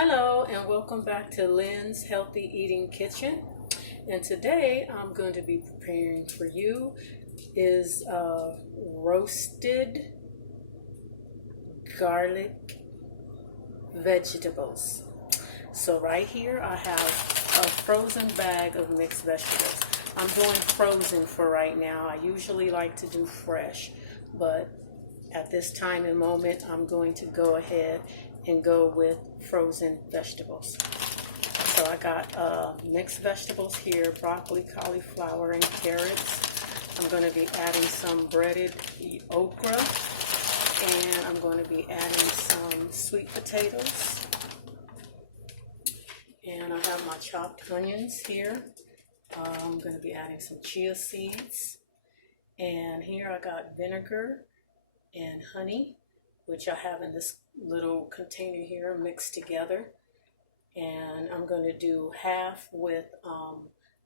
Hello and welcome back to Lynn's Healthy Eating Kitchen. And today I'm going to be preparing for you is roasted garlic vegetables. So right here I have a frozen bag of mixed vegetables. I'm doing frozen for right now. I usually like to do fresh, but at this time and moment I'm going to go ahead and go with frozen vegetables. So I got mixed vegetables here, broccoli, cauliflower, and carrots. I'm going to be adding some breaded okra, and I'm going to be adding some sweet potatoes. And I have my chopped onions here. I'm going to be adding some chia seeds. And here I got vinegar and honey, which I have in this little container here mixed together. And I'm going to do half with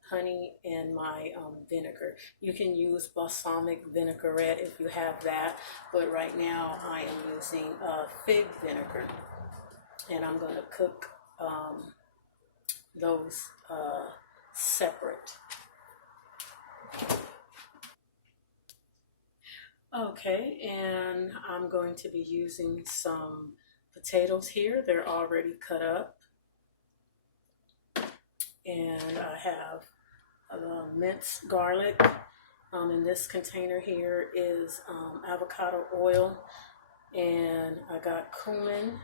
honey and my vinegar. You can use balsamic vinegarette if you have that, but right now I am using fig vinegar. And I'm going to cook those separate. Okay, and I'm going to be using some potatoes here. They're already cut up. And I have minced garlic. In this container here is avocado oil. And I got cumin,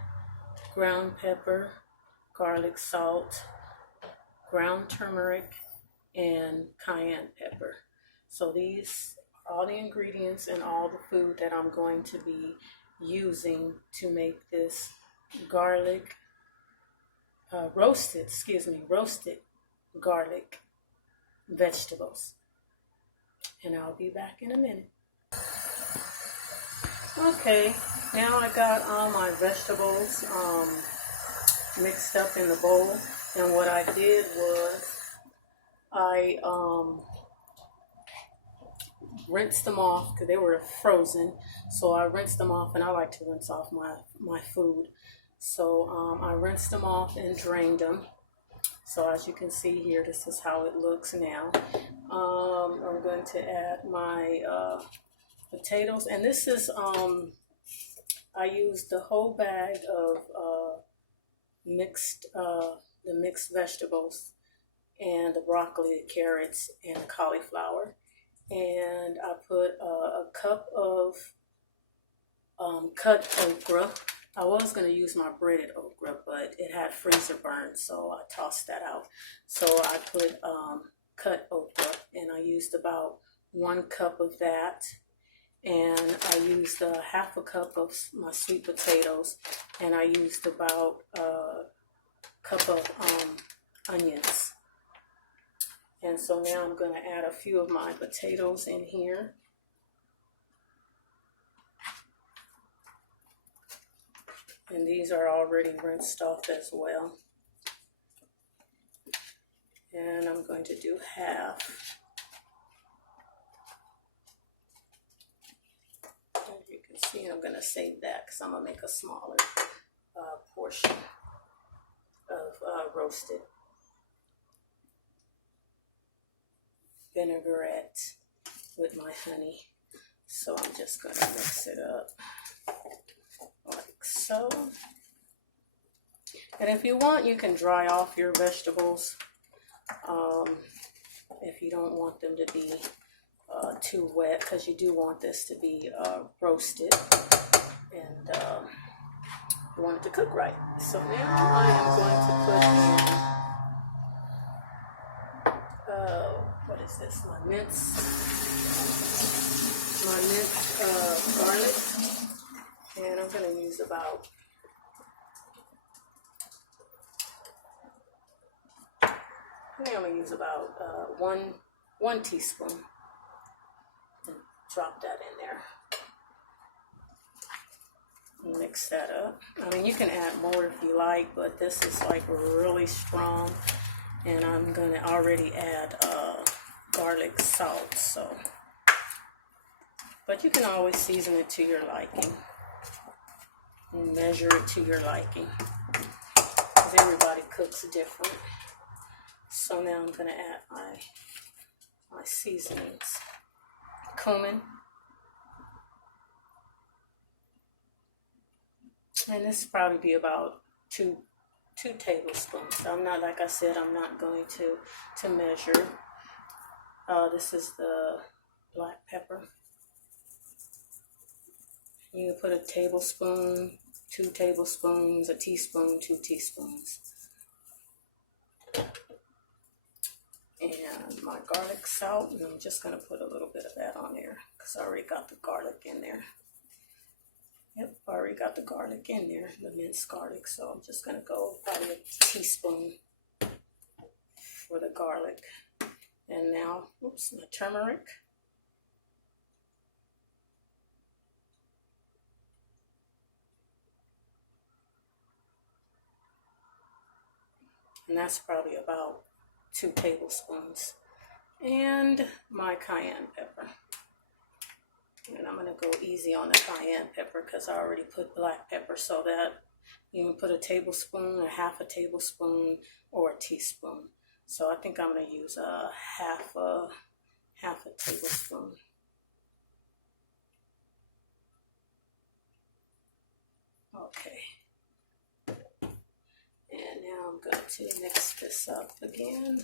ground pepper, garlic salt, ground turmeric, and cayenne pepper. So these all the ingredients and all the food that I'm going to be using to make this garlic roasted garlic vegetables. And I'll be back in a minute. Okay, now I got all my vegetables mixed up in the bowl, and what I did was I rinsed them off because they were frozen. So I rinsed them off, and I like to rinse off my food. So I rinsed them off and drained them. So as you can see here, this is how it looks now. I'm going to add my potatoes, and this is I used the whole bag of the mixed vegetables and the broccoli, the carrots, and the cauliflower. And I put a cup of cut okra. I was going to use my breaded okra, but it had freezer burn, so I tossed that out. So I put cut okra, and I used about 1 cup of that. And I used half a cup of my sweet potatoes, and I used about a cup of onions. And so now I'm going to add a few of my potatoes in here. And these are already rinsed off as well. And I'm going to do half. As you can see, I'm going to save that because I'm going to make a smaller portion of roasted vinegarette with my honey. So I'm just going to mix it up like so. And if you want, you can dry off your vegetables if you don't want them to be too wet, because you do want this to be roasted and you want it to cook right. So now I am going to put in what is this? My minced garlic, and I'm going to use about one teaspoon, and drop that in there. Mix that up. I mean, you can add more if you like, but this is like really strong, and I'm going to already add garlic salt. So, but you can always season it to your liking and measure it to your liking. because everybody cooks different. So now I'm going to add my seasonings. Cumin. And this will probably be about two tablespoons. I'm not, like I said, I'm not going to measure. This is the black pepper. You can put a tablespoon, 2 tablespoons, a teaspoon, 2 teaspoons. And my garlic salt, and I'm just going to put a little bit of that on there because I already got the garlic in there. Yep, I already got the garlic in there, the minced garlic, so I'm just going to go probably a teaspoon for the garlic. And now, oops, my turmeric. And that's probably about 2 tablespoons. And my cayenne pepper. And I'm going to go easy on the cayenne pepper because I already put black pepper, so that you can put a tablespoon, a half a tablespoon, or a teaspoon. So I think I'm going to use a half a tablespoon. Okay. And now I'm going to mix this up again.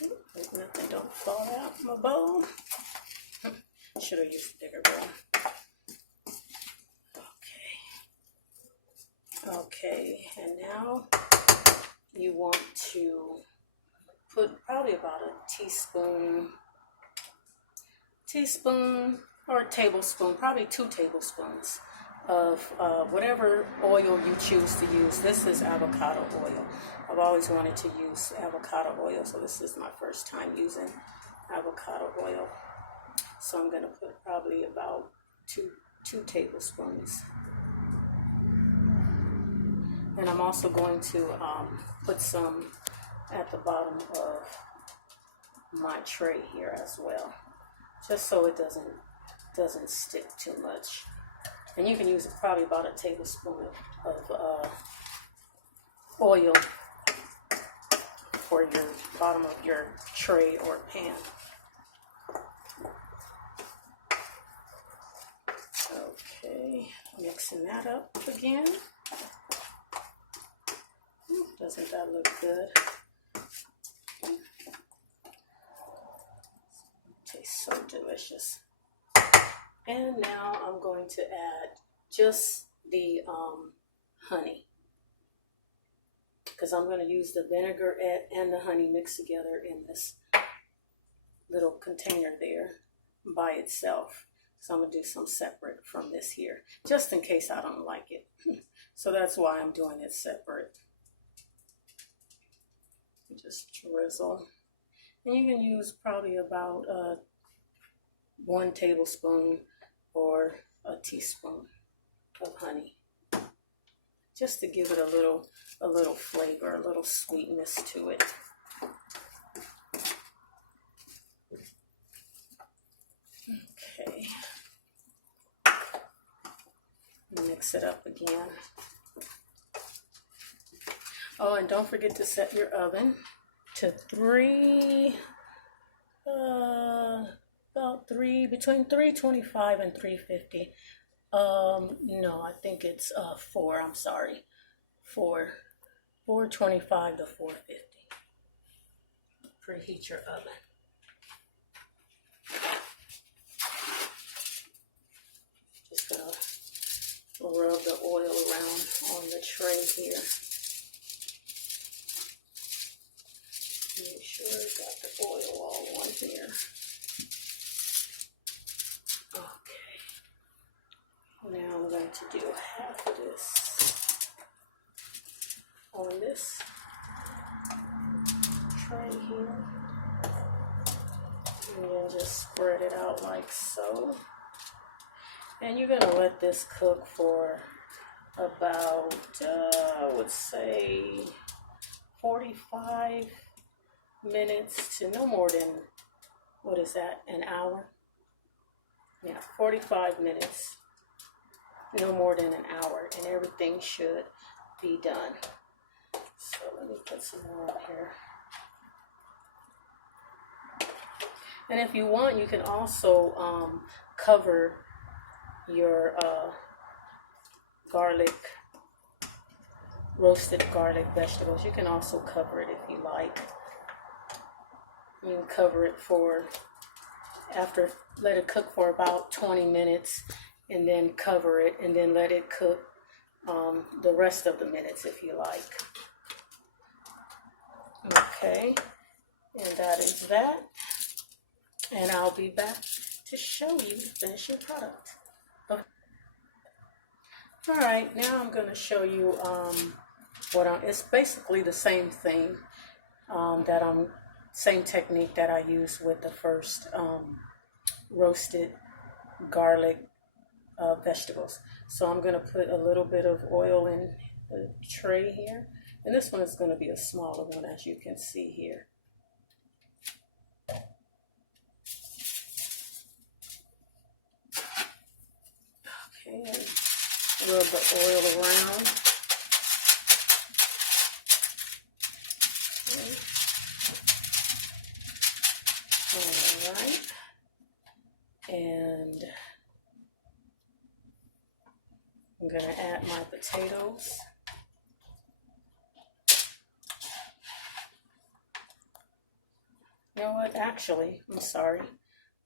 Hope nothing don't fall out my bowl. Should have used a bigger bowl. Okay, and now you want to put probably about a teaspoon or a tablespoon, probably 2 tablespoons of whatever oil you choose to use. This is avocado oil. I've always wanted to use avocado oil, so this is my first time using avocado oil. So I'm going to put probably about two tablespoons. And I'm also going to put some at the bottom of my tray here as well, just so it doesn't stick too much. And you can use probably about a tablespoon of oil for your bottom of your tray or pan. Okay, mixing that up again. Doesn't that look good? Tastes so delicious. And now I'm going to add just the honey, because I'm going to use the vinegarette and the honey mixed together in this little container there by itself. So I'm going to do some separate from this here, just in case I don't like it. So that's why I'm doing it separate. Just drizzle. And you can use probably about 1 tablespoon or a teaspoon of honey, just to give it a little flavor, a little sweetness to it. Okay. Mix it up again. Oh, and don't forget to set your oven to between 325 and 350. No, I think it's 425 to 450. Preheat your oven. Just gonna rub the oil around on the tray here. Make sure I got the oil all on here. Okay. Now I'm going to do half of this on this tray here. And then just spread it out like so. And you're going to let this cook for about, I would say, 45 minutes to no more than, an hour? Yeah, 45 minutes. no more than an hour, and everything should be done. So let me put some more up here. And if you want, you can also cover your roasted garlic vegetables. You can also cover it if you like. You can cover it let it cook for about 20 minutes, and then cover it, and then let it cook the rest of the minutes if you like. Okay, and that is that. And I'll be back to show you the finishing product. Okay. All right, now I'm going to show you it's basically the same thing same technique that I used with the first roasted garlic vegetables. So I'm going to put a little bit of oil in the tray here, and this one is going to be a smaller one, as you can see here. Okay, and rub the oil around. Okay. All right, and I'm going to add my potatoes. You know what? Actually, I'm sorry.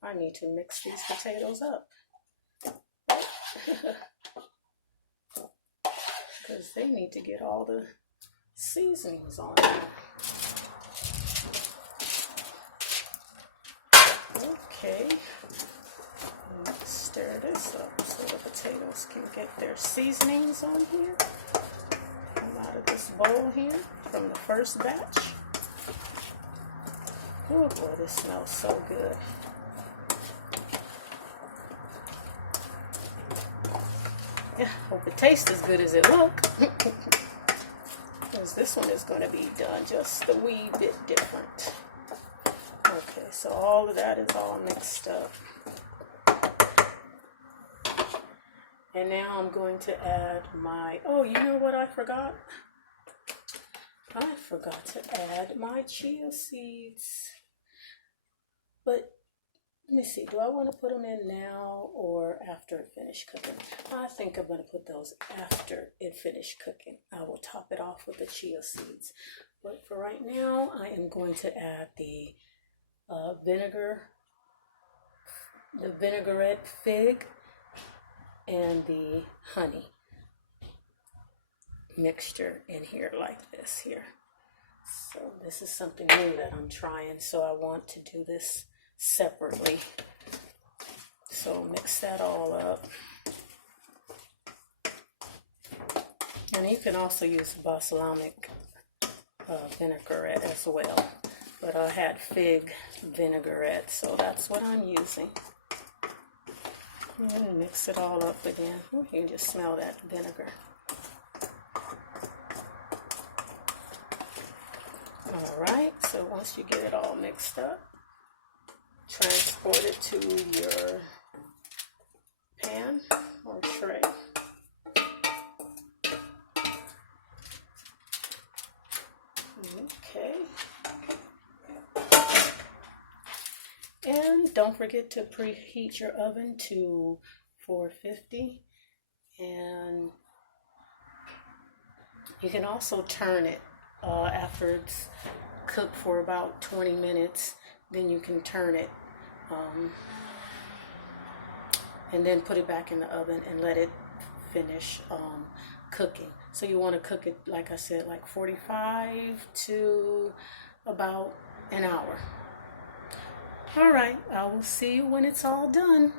I need to mix these potatoes up. Because they need to get all the seasonings on there. Okay. Let's stir this up so the potatoes can get their seasonings on here. Come out of this bowl here from the first batch. Oh boy, this smells so good. Yeah, hope it tastes as good as it looks. Because this one is going to be done just a wee bit different. Okay, so all of that is all mixed up. And now I'm going to add you know what I forgot? I forgot to add my chia seeds. But let me see, do I want to put them in now or after it finished cooking? I think I'm going to put those after it finished cooking. I will top it off with the chia seeds. But for right now, I am going to add the Vinegerette fig, and the honey mixture in here like this here. So this is something new that I'm trying, so I want to do this separately. So mix that all up. And you can also use balsamic vinaigrette as well. But I had fig vinaigrette, so that's what I'm using. And mix it all up again. Ooh, you can just smell that vinegar. Alright, so once you get it all mixed up, transport it to your pan or tray. Okay. And don't forget to preheat your oven to 450. And you can also turn it after it's cooked for about 20 minutes. Then you can turn it and then put it back in the oven and let it finish cooking. So you want to cook it, like I said, like 45 to about an hour. All right, I will see you when it's all done.